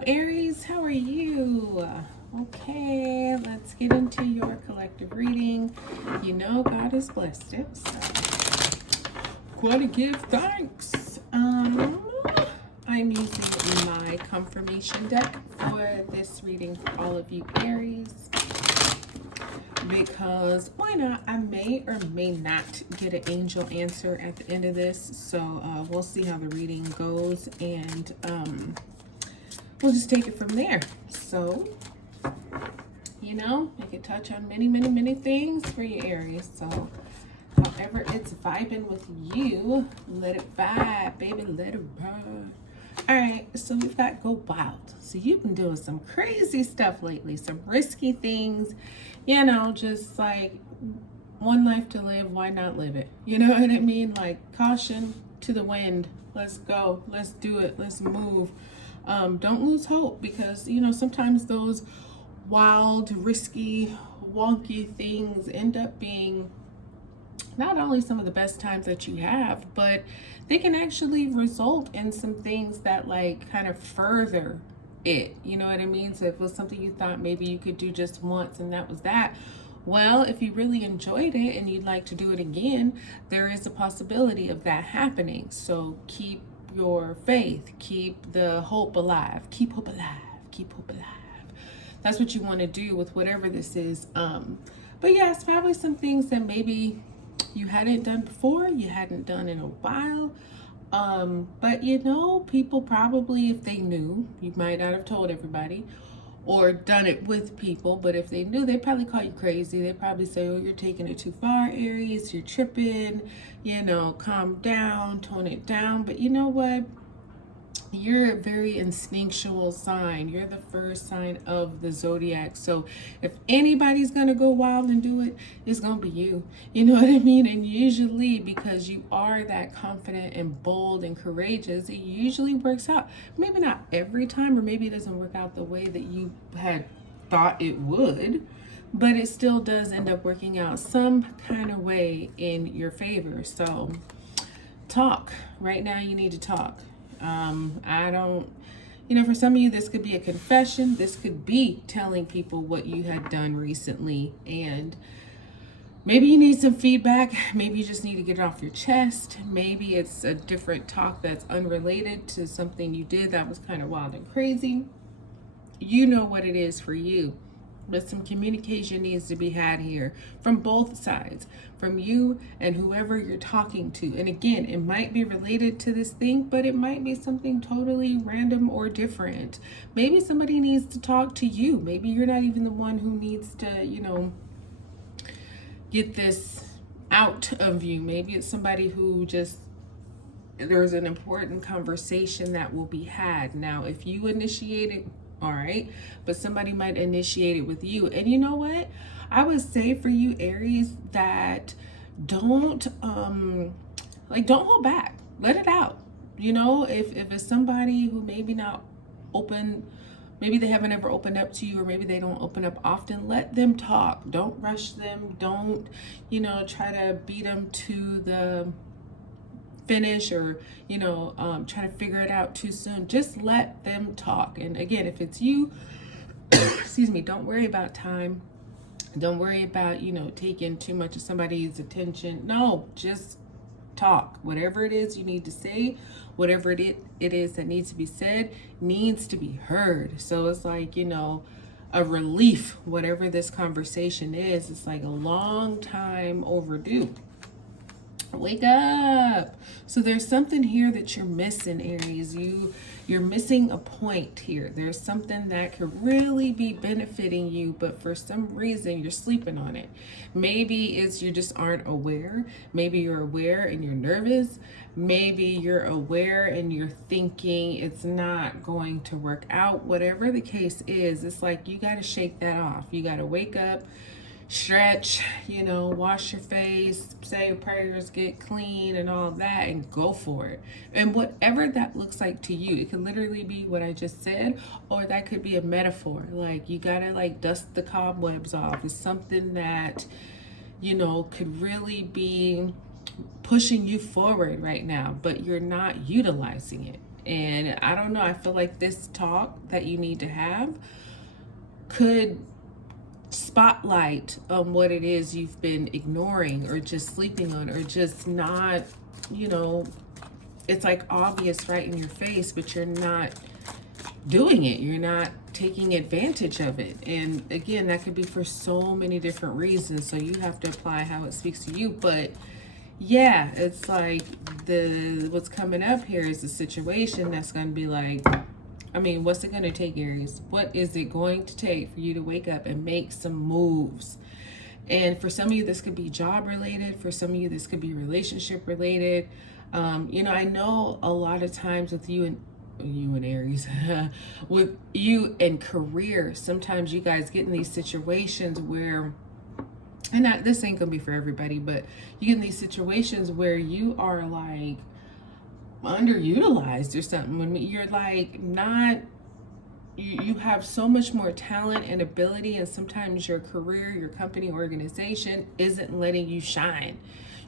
up, Aries? How are you? Okay, let's get into your collective reading. You know God has blessed it, so gotta give thanks. I'm using my confirmation deck for this reading for all of you Aries, because why not? I may or may not get an angel answer at the end of this, so we'll see how the reading goes, and we'll just take it from there. So, you know, it can touch on many things for you Aries. So however it's vibing with you, let it vibe, baby, let it run. All right, so we've got go wild. So you've been doing some crazy stuff lately, some risky things, you know, just like one life to live, why not live it? You know what I mean? Like caution to the wind. Let's go, let's do it, let's move. Don't lose hope, because you know sometimes those wild, risky, wonky things end up being not only some of the best times that you have, but they can actually result in some things that like kind of further it. You know what I mean? So if it was something you thought maybe you could do just once and that was that, well, if you really enjoyed it and you'd like to do it again, there is a possibility of that happening. So keep your faith, keep the hope alive, keep hope alive, keep hope alive. That's what you want to do with whatever this is. But yeah, it's probably some things that maybe you hadn't done before, you hadn't done in a while. But you know, people probably, if they knew, you might not have told everybody or done it with people, but if they knew, they'd probably call you crazy. They'd probably say, oh, you're taking it too far, Aries, you're tripping, you know, calm down, tone it down. But you know what? You're a very instinctual sign. You're the first sign of the zodiac. So if anybody's going to go wild and do it, it's going to be you. You know what I mean? And usually because you are that confident and bold and courageous, it usually works out. Maybe not every time, or maybe it doesn't work out the way that you had thought it would, but it still does end up working out some kind of way in your favor. So talk. Right now you need to talk. I don't, you know, for some of you, this could be a confession. This could be telling people what you had done recently, and maybe you need some feedback. Maybe you just need to get it off your chest. Maybe it's a different talk that's unrelated to something you did that was kind of wild and crazy. You know what it is for you. But some communication needs to be had here from both sides, from you and whoever you're talking to. And again, it might be related to this thing, but it might be something totally random or different. Maybe somebody needs to talk to you. Maybe you're not even the one who needs to, you know, get this out of you. Maybe it's somebody who just, there's an important conversation that will be had. Now, if you initiate it, all right, but somebody might initiate it with you. And you know what? I would say for you Aries that don't hold back. Let it out. You know, if it's somebody who maybe not open, maybe they haven't ever opened up to you, or maybe they don't open up often, let them talk. Don't rush them. Don't, you know, try to beat them to the finish, or you know, try to figure it out too soon. Just let them talk. And again, if it's you, excuse me, don't worry about time. Don't worry about, you know, taking too much of somebody's attention. No, just talk. Whatever it is you need to say, whatever it is that needs to be said, needs to be heard. So it's like, you know, a relief, whatever this conversation is. It's like a long time overdue. Wake up. So there's something here that you're missing, Aries. You're missing a point here. There's something that could really be benefiting you, but for some reason you're sleeping on it. Maybe it's you just aren't aware. Maybe you're aware and you're nervous. Maybe you're aware and you're thinking it's not going to work out. Whatever the case is, it's like you got to shake that off. You got to wake up, stretch, you know, wash your face, say your prayers, get clean and all that, and go for it. And whatever that looks like to you, it could literally be what I just said, or that could be a metaphor. Like you gotta like dust the cobwebs off. It's something that, you know, could really be pushing you forward right now, but you're not utilizing it. And I don't know, I feel like this talk that you need to have could spotlight what it is you've been ignoring or just sleeping on or just not, you know, it's like obvious right in your face, but you're not doing it. You're not taking advantage of it. And again, that could be for so many different reasons. So you have to apply how it speaks to you. But yeah, it's like what's coming up here is a situation that's going to be like, I mean, what's it going to take, Aries? What is it going to take for you to wake up and make some moves? And for some of you, this could be job related. For some of you, this could be relationship related. You know, I know a lot of times with you and Aries, with you and career, sometimes you guys get in these situations where, and this ain't gonna be for everybody, but you get in these situations where you are like underutilized or something. When you're like not, you have so much more talent and ability, and sometimes your career, your company, organization isn't letting you shine.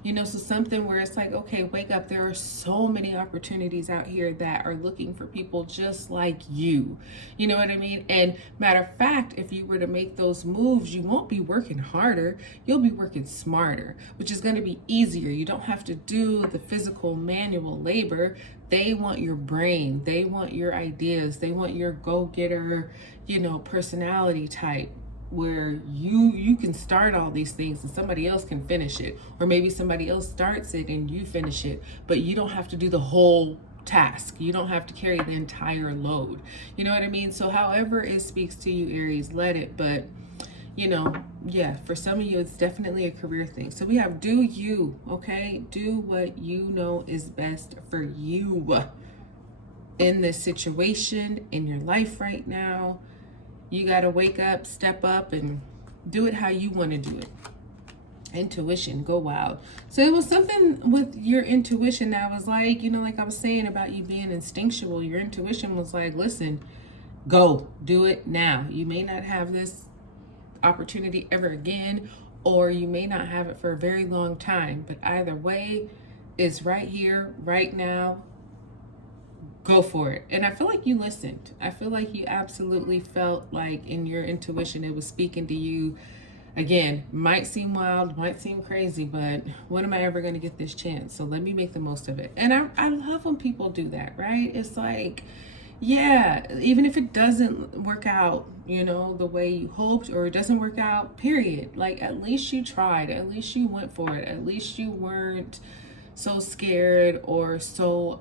You know, so something where it's like, okay, wake up. There are so many opportunities out here that are looking for people just like you. You know what I mean? And matter of fact, if you were to make those moves, you won't be working harder. You'll be working smarter, which is going to be easier. You don't have to do the physical manual labor. They want your brain. They want your ideas. They want your go-getter, you know, personality type, where you can start all these things and somebody else can finish it, or maybe somebody else starts it and you finish it, but you don't have to do the whole task. You don't have to carry the entire load. You know what I mean? So however it speaks to you, Aries, let it. But you know, yeah, for some of you, it's definitely a career thing. So we have do you, okay? Do what you know is best for you in this situation, in your life right now. You got to wake up, step up, and do it how you want to do it. Intuition, go wild. So it was something with your intuition that was like, you know, like I was saying about you being instinctual. Your intuition was like, listen, go, do it now. You may not have this opportunity ever again, or you may not have it for a very long time. But either way, it's right here, right now. Go for it. And I feel like you listened. I feel like you absolutely felt like in your intuition it was speaking to you. Again, might seem wild, might seem crazy, but when am I ever going to get this chance? So let me make the most of it. And I love when people do that, right? It's like, yeah, even if it doesn't work out, you know, the way you hoped, or it doesn't work out, period. Like, at least you tried. At least you went for it. At least you weren't so scared or so,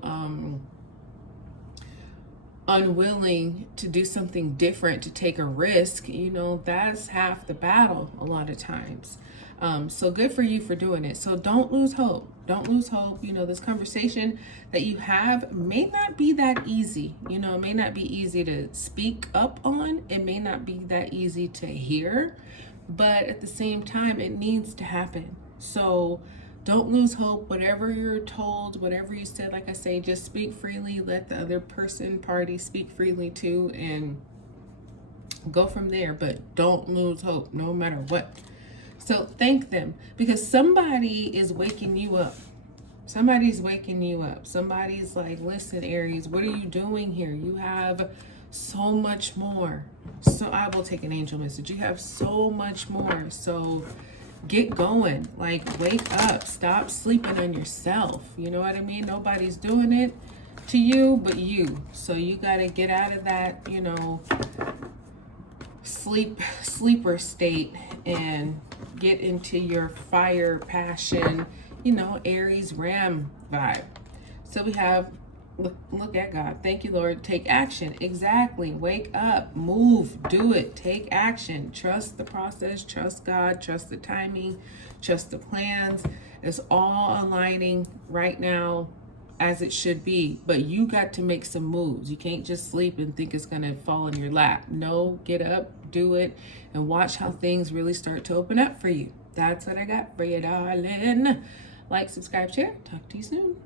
unwilling to do something different, to take a risk. You know, that's half the battle a lot of times. So good for you for doing it. So don't lose hope. Don't lose hope. You know, this conversation that you have may not be that easy. You know, it may not be easy to speak up on. It may not be that easy to hear, but at the same time, it needs to happen. So don't lose hope. Whatever you're told, whatever you said, like I say, just speak freely. Let the other party speak freely too, and go from there. But don't lose hope, no matter what. So thank them, because somebody is waking you up. Somebody's waking you up. Somebody's like, listen, Aries, what are you doing here? You have so much more. So I will take an angel message. You have so much more. So get going. Like, wake up. Stop sleeping on yourself. You know what I mean? Nobody's doing it to you but you. So you got to get out of that, you know, sleeper state and get into your fire, passion, you know, Aries Ram vibe. So we have, look at God. Thank you, Lord. Take action. Exactly. Wake up, move, do it. Take action. Trust the process. Trust God. Trust the timing. Trust the plans. It's all aligning right now as it should be. But you got to make some moves. You can't just sleep and think it's going to fall in your lap. No, get up, do it, and watch how things really start to open up for you. That's what I got for you, darling. Like, subscribe, share. Talk to you soon.